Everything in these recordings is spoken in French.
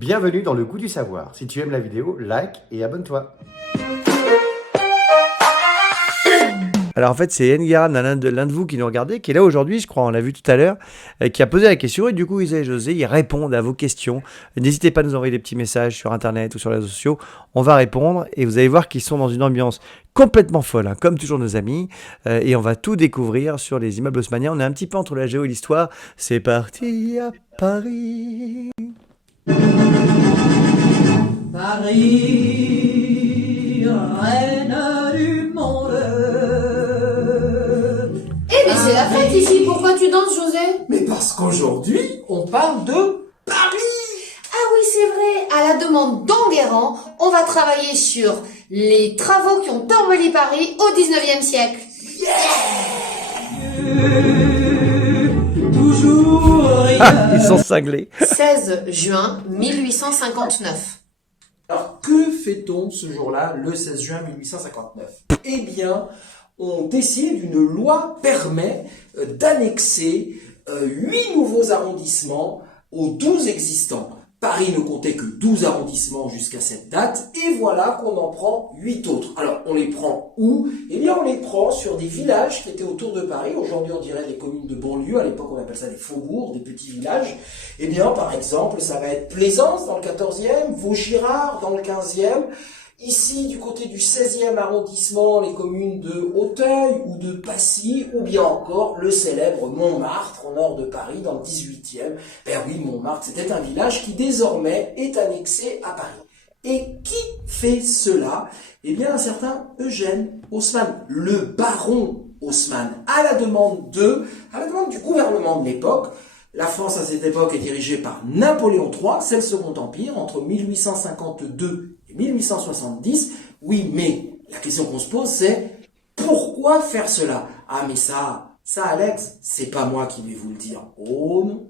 Bienvenue dans le goût du savoir. Si tu aimes la vidéo, like et abonne-toi. Alors en fait, c'est Ngara, l'un de vous qui nous regardait, qui est là aujourd'hui, je crois, on l'a vu tout à l'heure, qui a posé la question et du coup, Isa et José, ils répondent à vos questions. N'hésitez pas à nous envoyer des petits messages sur Internet ou sur les réseaux sociaux, on va répondre et vous allez voir qu'ils sont dans une ambiance complètement folle, hein, comme toujours nos amis, et on va tout découvrir sur les immeubles haussmanniens. On est un petit peu entre la géo et l'histoire. C'est parti à Paris. Paris, reine du monde. Eh mais c'est la fête ici, pourquoi tu danses José? Mais parce qu'aujourd'hui, on parle de Paris. Ah oui c'est vrai, à la demande d'Enguerrand, on va travailler sur les travaux qui ont embelli Paris au 19e siècle. Toujours Ils sont cinglés. 16 juin 1859. Alors, que fait-on ce jour-là, le 16 juin 1859? Eh bien, on décide, une loi permet d'annexer 8 nouveaux arrondissements aux 12 existants. Paris ne comptait que 12 arrondissements jusqu'à cette date, et voilà qu'on en prend 8 autres. Alors, on les prend où? Eh bien, on les prend sur des villages qui étaient autour de Paris. Aujourd'hui, on dirait les communes de banlieue. À l'époque, on appelle ça des faubourgs, des petits villages. Eh bien, par exemple, ça va être Plaisance dans le 14e, Vaugirard dans le 15e. Ici, du côté du 16e arrondissement, les communes de Auteuil ou de Passy, ou bien encore le célèbre Montmartre, au nord de Paris, dans le 18e. Ben oui, Montmartre, c'était un village qui désormais est annexé à Paris. Et qui fait cela? Eh bien, un certain Eugène Haussmann, le baron Haussmann, à la demande du gouvernement de l'époque. La France à cette époque est dirigée par Napoléon III, c'est le Second Empire, entre 1852 et 1870. Oui, mais la question qu'on se pose, c'est pourquoi faire cela? Ah, mais ça, Alex, c'est pas moi qui vais vous le dire. Oh non.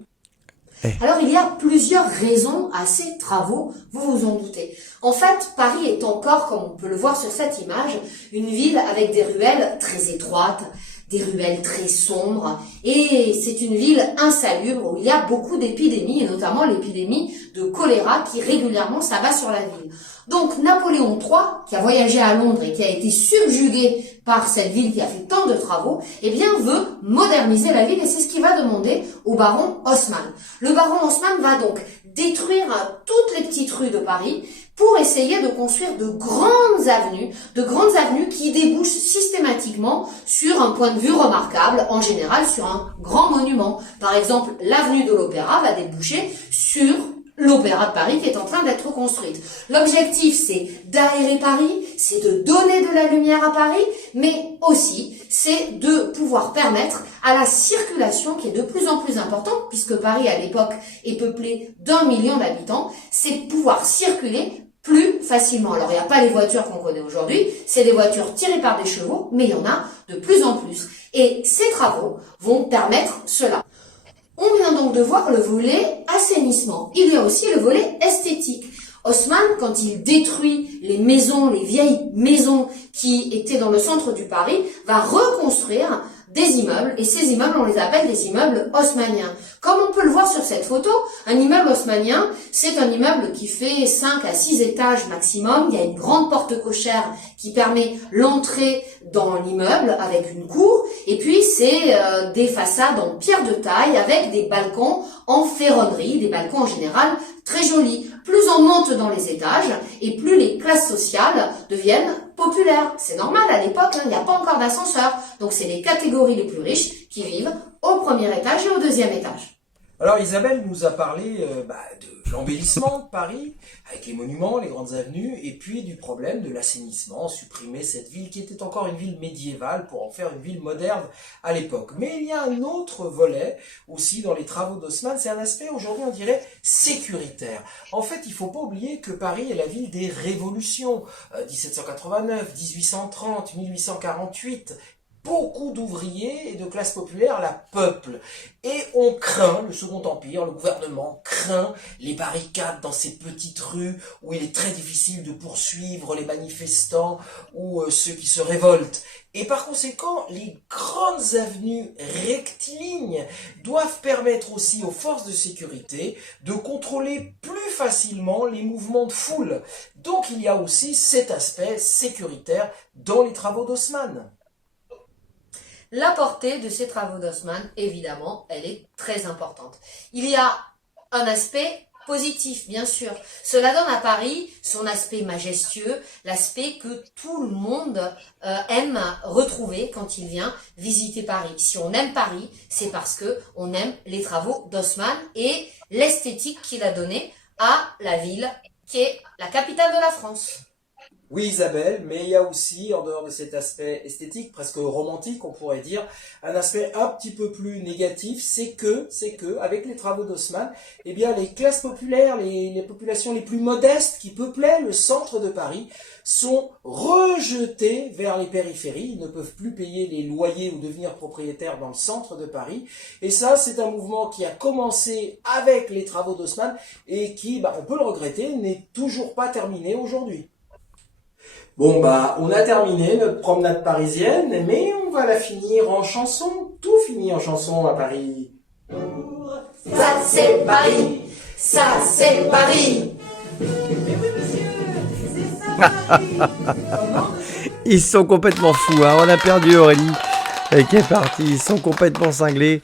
Alors il y a plusieurs raisons à ces travaux, vous vous en doutez. En fait, Paris est encore, comme on peut le voir sur cette image, une ville avec des ruelles très étroites, des ruelles très sombres, et c'est une ville insalubre où il y a beaucoup d'épidémies, et notamment l'épidémie de choléra qui régulièrement s'abat sur la ville. Donc Napoléon III, qui a voyagé à Londres et qui a été subjugué par cette ville qui a fait tant de travaux, eh bien veut moderniser la ville et c'est ce qu'il va demander au baron Haussmann. Le baron Haussmann va donc détruire toutes les petites rues de Paris pour essayer de construire de grandes avenues qui débouchent systématiquement sur un point de vue remarquable, en général sur un grand monument. Par exemple, l'avenue de l'Opéra va déboucher sur l'Opéra de Paris qui est en train d'être construite. L'objectif, c'est d'aérer Paris, c'est de donner de la lumière à Paris, mais aussi, c'est de pouvoir permettre à la circulation qui est de plus en plus importante, puisque Paris, à l'époque, est peuplé d'1 million d'habitants, c'est pouvoir circuler plus facilement. Alors, il n'y a pas les voitures qu'on connaît aujourd'hui, c'est des voitures tirées par des chevaux, mais il y en a de plus en plus. Et ces travaux vont permettre cela. On vient donc de voir le volet assainissement. Il y a aussi le volet esthétique. Haussmann, quand il détruit les maisons, les vieilles maisons qui étaient dans le centre du Paris, va reconstruire des immeubles, et ces immeubles, on les appelle des immeubles haussmanniens. Comme on peut le voir sur cette photo, un immeuble haussmannien, c'est un immeuble qui fait 5 à 6 étages maximum. Il y a une grande porte cochère qui permet l'entrée dans l'immeuble avec une cour, et puis c'est des façades en pierre de taille avec des balcons en ferronnerie, des balcons en général très jolis. Plus on monte dans les étages et plus les classes sociales deviennent populaires. C'est normal à l'époque, il n'y a pas encore d'ascenseur, donc c'est les catégories les plus riches qui vivent au premier étage et au deuxième étage. Alors Isabelle nous a parlé de l'embellissement de Paris, avec les monuments, les grandes avenues, et puis du problème de l'assainissement, supprimer cette ville qui était encore une ville médiévale pour en faire une ville moderne à l'époque. Mais il y a un autre volet aussi dans les travaux d'Haussmann, c'est un aspect aujourd'hui on dirait sécuritaire. En fait, il ne faut pas oublier que Paris est la ville des révolutions, 1789, 1830, 1848, beaucoup d'ouvriers et de classes populaires la peuplent. Et on craint, le Second Empire, le gouvernement craint les barricades dans ces petites rues où il est très difficile de poursuivre les manifestants ou ceux qui se révoltent. Et par conséquent, les grandes avenues rectilignes doivent permettre aussi aux forces de sécurité de contrôler plus facilement les mouvements de foule. Donc il y a aussi cet aspect sécuritaire dans les travaux d'Haussmann. La portée de ces travaux d'Haussmann, évidemment, elle est très importante. Il y a un aspect positif, bien sûr. Cela donne à Paris son aspect majestueux, l'aspect que tout le monde aime retrouver quand il vient visiter Paris. Si on aime Paris, c'est parce que on aime les travaux d'Haussmann et l'esthétique qu'il a donnée à la ville qui est la capitale de la France. Oui Isabelle, mais il y a aussi, en dehors de cet aspect esthétique, presque romantique on pourrait dire, un aspect un petit peu plus négatif, c'est que, avec les travaux d'Haussmann, eh bien les classes populaires, les populations les plus modestes qui peuplaient le centre de Paris sont rejetées vers les périphéries, ils ne peuvent plus payer les loyers ou devenir propriétaires dans le centre de Paris, et ça c'est un mouvement qui a commencé avec les travaux d'Haussmann et qui, on peut le regretter, n'est toujours pas terminé aujourd'hui. Bon on a terminé notre promenade parisienne, mais on va la finir en chanson. Tout finit en chanson à Paris. Ça c'est Paris, ça c'est Paris. Ils sont complètement fous, hein. On a perdu Aurélie qui est partie. Ils sont complètement cinglés.